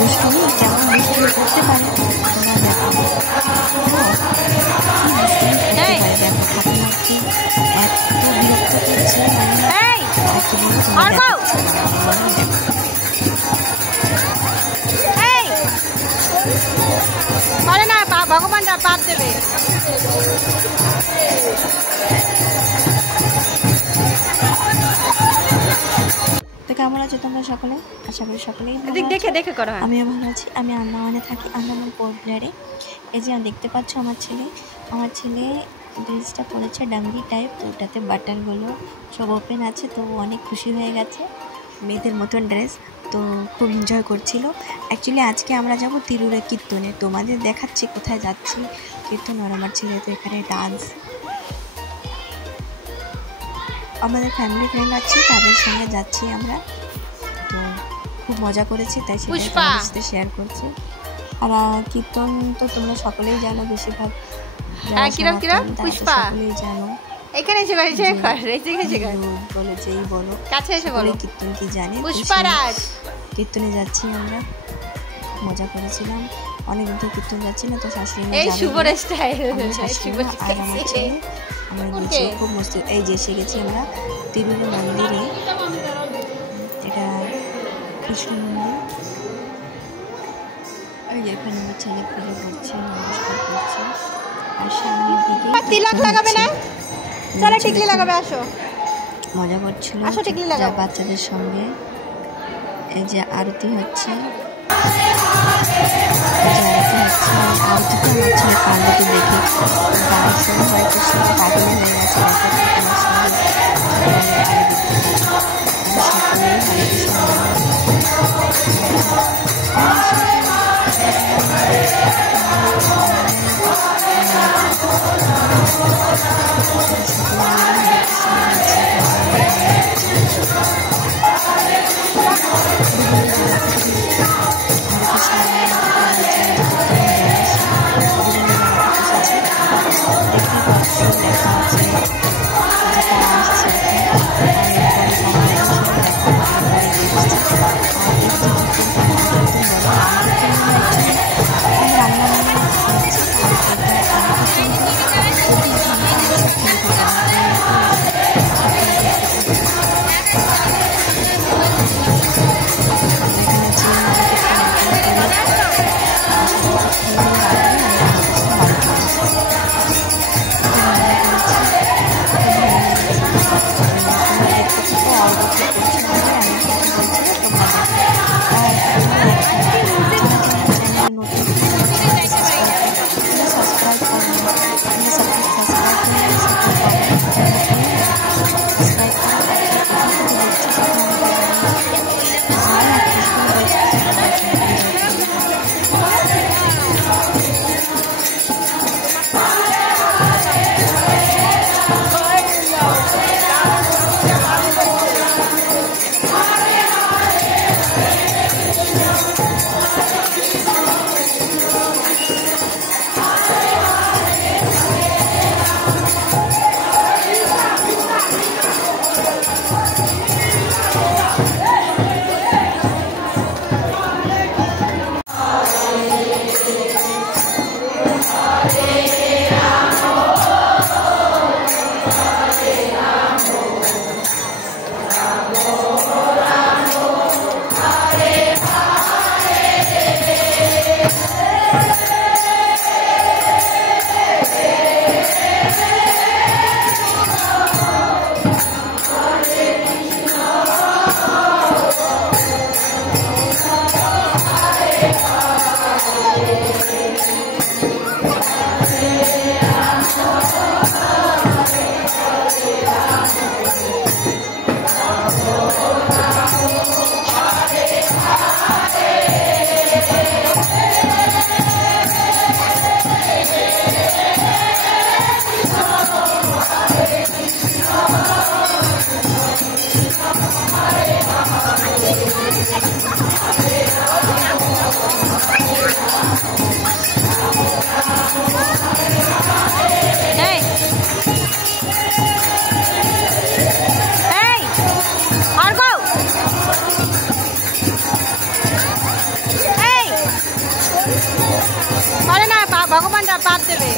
দুষ্টুমি কেমন দুষ্টুমি করতে পারে তোমরা দেখাবো। কি দুষ্টুমি করতে পারে দেখো, ঠাকুমাকে এত বিরক্ত করছে, মানে না ভগবানরা পাপ দেবে। তো কেমন আছো তোমরা সকলে? আশা করি সকলেই ভালো দেখে দেখে করো। আমিও ভালো আছি। আমি আন্দামানে থাকি, আন্দামান পোর্ট ব্লেয়ারে। এই যে দেখতে পাচ্ছ আমার ছেলে ড্রেসটা পরেছে ডাঙ্গি টাইপ, তো ওটাতে বাটনগুলো সব ওপেন আছে, তো অনেক খুশি হয়ে গেছে, মেয়েদের মতন ড্রেস, তো খুব এনজয় করছিল। অ্যাকচুয়ালি আজকে আমরা যাব তিরুরে কীর্তনে, তোমাদের দেখাচ্ছি কোথায় যাচ্ছি কীর্তন। আর আমার ছেলে তো এখানে ডান্স, আমাদের ফ্যামিলি ফ্রেন্ড আছে, তাদের সঙ্গে যাচ্ছি আমরা, তো খুব মজা করেছি, তাই সেটা শেয়ার করছি। আর কীর্তন তো তোমরা সকলেই জানো, বেশিরভাগ সকলেই জানো। এখানে এসে বলো যেই বলো কাছে এসে বলো কীর্তন কি জানে। পুষ্পারাজ কীর্তনে যাচ্ছি আমরা, মজা করেছিলাম, অনেকদিন থেকে কীর্তন যাচ্ছি না, তো শাশুড়ি মা এই শুভর স্টাইল আর আমার ছেলে আমরা গেছি, খুব মস্তি। এই যে এসে গেছি আমরা তিরুর মন্দিরে, এটা কৃষ্ণ মন্দির। ওই যে এখানে আমার ছেলে পুজো করছে, নমস্কার করছে, আর সামনের দিকে তিলক লাগাবে না, চলো টিকলি লাগাবে, আসো। মজা করছিল বাচ্চাদের সঙ্গে। এই যে আরতি হচ্ছে, আরতিতে আমার ছেলে কান্নাটি দেখে গায়ের সঙ্গে হয়তো সে পাগল হয়ে গেছে, পারে না, ভগবান পাপ দেবে।